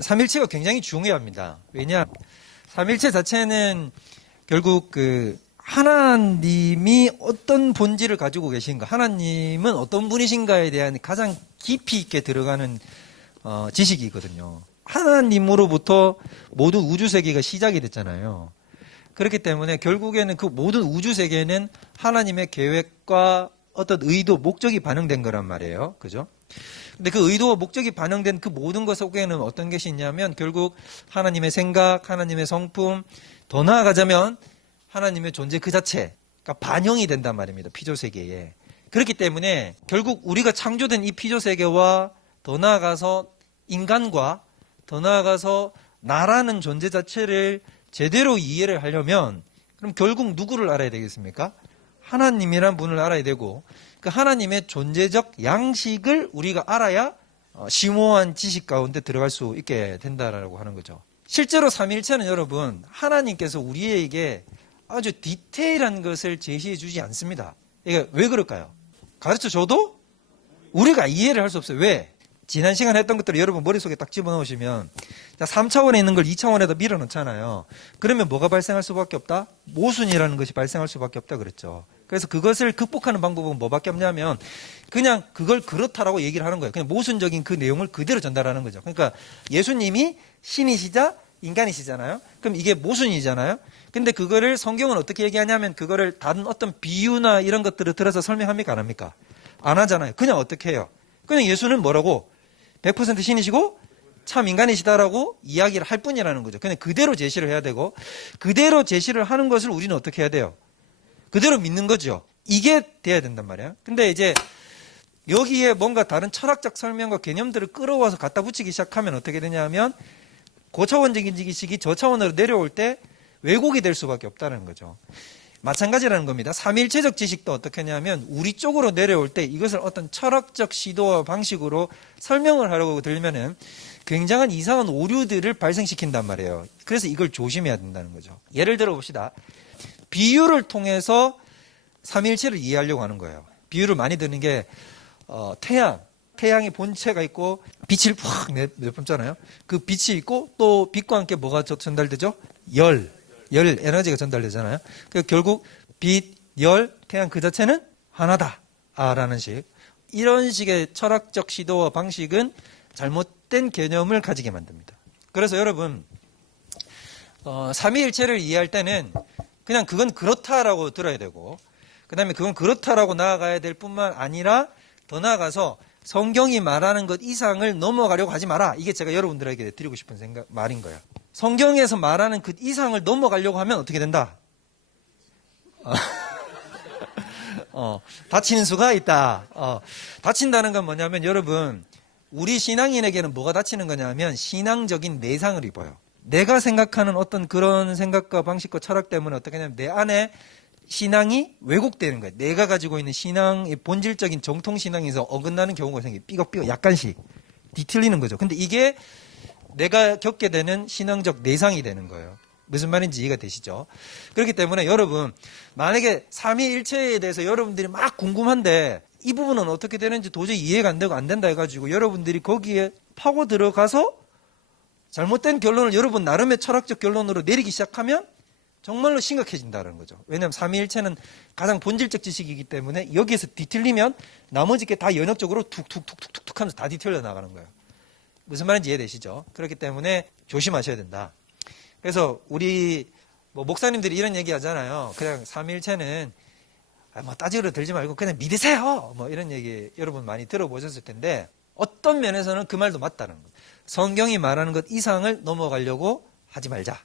삼일체가 굉장히 중요합니다. 왜냐? 삼일체 자체는 결국 하나님이 어떤 본질을 가지고 계신가, 하나님은 어떤 분이신가에 대한 가장 깊이 있게 들어가는 지식이거든요. 하나님으로부터 모든 우주세계가 시작이 됐잖아요. 그렇기 때문에 결국에는 그 모든 우주세계는 하나님의 계획과 어떤 의도, 목적이 반영된 거란 말이에요. 그죠? 근데 그 의도와 목적이 반영된 그 모든 것 속에는 어떤 것이 있냐면 결국 하나님의 생각, 하나님의 성품, 더 나아가자면 하나님의 존재 그 자체가 반영이 된단 말입니다. 피조세계에. 그렇기 때문에 결국 우리가 창조된 이 피조세계와 더 나아가서 인간과 더 나아가서 나라는 존재 자체를 제대로 이해를 하려면 그럼 결국 누구를 알아야 되겠습니까? 하나님이란 분을 알아야 되고 그 하나님의 존재적 양식을 우리가 알아야 심오한 지식 가운데 들어갈 수 있게 된다라고 하는 거죠. 실제로 삼위일체는 여러분 하나님께서 우리에게 아주 디테일한 것을 제시해 주지 않습니다. 이게 왜 그럴까요? 가르쳐 줘도 우리가 이해를 할 수 없어요. 왜? 지난 시간에 했던 것들을 여러분 머릿속에 딱 집어넣으시면 3차원에 있는 걸 2차원에다 밀어넣잖아요. 그러면 뭐가 발생할 수밖에 없다? 모순이라는 것이 발생할 수밖에 없다 그랬죠. 그래서 그것을 극복하는 방법은 뭐밖에 없냐면 그냥 그걸 그렇다라고 얘기를 하는 거예요. 그냥 모순적인 그 내용을 그대로 전달하는 거죠. 그러니까 예수님이 신이시자 인간이시잖아요. 그럼 이게 모순이잖아요. 근데 그거를 성경은 어떻게 얘기하냐면 그거를 다른 어떤 비유나 이런 것들을 들어서 설명합니까? 안 합니까? 안 하잖아요. 그냥 어떻게 해요? 그냥 예수는 뭐라고? 100% 신이시고 참 인간이시다라고 이야기를 할 뿐이라는 거죠. 그냥 그대로 제시를 해야 되고 그대로 제시를 하는 것을 우리는 어떻게 해야 돼요? 그대로 믿는 거죠. 이게 돼야 된단 말이에요. 근데 이제 여기에 뭔가 다른 철학적 설명과 개념들을 끌어와서 갖다 붙이기 시작하면 어떻게 되냐면 고차원적인 지식이 저차원으로 내려올 때 왜곡이 될 수밖에 없다는 거죠. 마찬가지라는 겁니다. 삼위일체적 지식도 어떻게 하냐면 우리 쪽으로 내려올 때 이것을 어떤 철학적 시도와 방식으로 설명을 하려고 들면은 굉장한 이상한 오류들을 발생시킨단 말이에요. 그래서 이걸 조심해야 된다는 거죠. 예를 들어 봅시다. 비유를 통해서 삼위일체를 이해하려고 하는 거예요. 비유를 많이 드는 게 태양이 본체가 있고 빛을 확 내뿜잖아요. 그 빛이 있고 또 빛과 함께 뭐가 전달되죠? 열 에너지가 전달되잖아요. 그러니까 결국 빛, 열, 태양 그 자체는 하나다 라는 식. 이런 식의 철학적 시도와 방식은 잘못된 개념을 가지게 만듭니다. 그래서 여러분 삼위일체를 이해할 때는 그냥 그건 그렇다라고 들어야 되고 그 다음에 그건 그렇다라고 나아가야 될 뿐만 아니라 더 나아가서 성경이 말하는 것 이상을 넘어가려고 하지 마라. 이게 제가 여러분들에게 드리고 싶은 말인 거예요. 성경에서 말하는 그 이상을 넘어가려고 하면 어떻게 된다? 다치는 수가 있다. 다친다는 건 뭐냐면 여러분 우리 신앙인에게는 뭐가 다치는 거냐면 신앙적인 내상을 입어요. 내가 생각하는 어떤 그런 생각과 방식과 철학 때문에 어떻게 하냐면 내 안에 신앙이 왜곡되는 거예요. 내가 가지고 있는 신앙의 본질적인 정통신앙에서 어긋나는 경우가 생겨요. 삐걱삐걱 약간씩 뒤틀리는 거죠. 근데 이게 내가 겪게 되는 신앙적 내상이 되는 거예요. 무슨 말인지 이해가 되시죠? 그렇기 때문에 여러분 만약에 삼위일체에 대해서 여러분들이 막 궁금한데 이 부분은 어떻게 되는지 도저히 이해가 안 되고 안 된다 해가지고 여러분들이 거기에 파고 들어가서 잘못된 결론을 여러분 나름의 철학적 결론으로 내리기 시작하면 정말로 심각해진다는 거죠. 왜냐하면 삼위일체는 가장 본질적 지식이기 때문에 여기에서 뒤틀리면 나머지 게 다 연역적으로 툭툭툭툭툭 하면서 다 뒤틀려 나가는 거예요. 무슨 말인지 이해되시죠? 그렇기 때문에 조심하셔야 된다. 그래서 우리 목사님들이 이런 얘기 하잖아요. 그냥 삼위일체는 따지러 들지 말고 그냥 믿으세요. 이런 얘기 여러분 많이 들어보셨을 텐데 어떤 면에서는 그 말도 맞다는 거예요. 성경이 말하는 것 이상을 넘어가려고 하지 말자.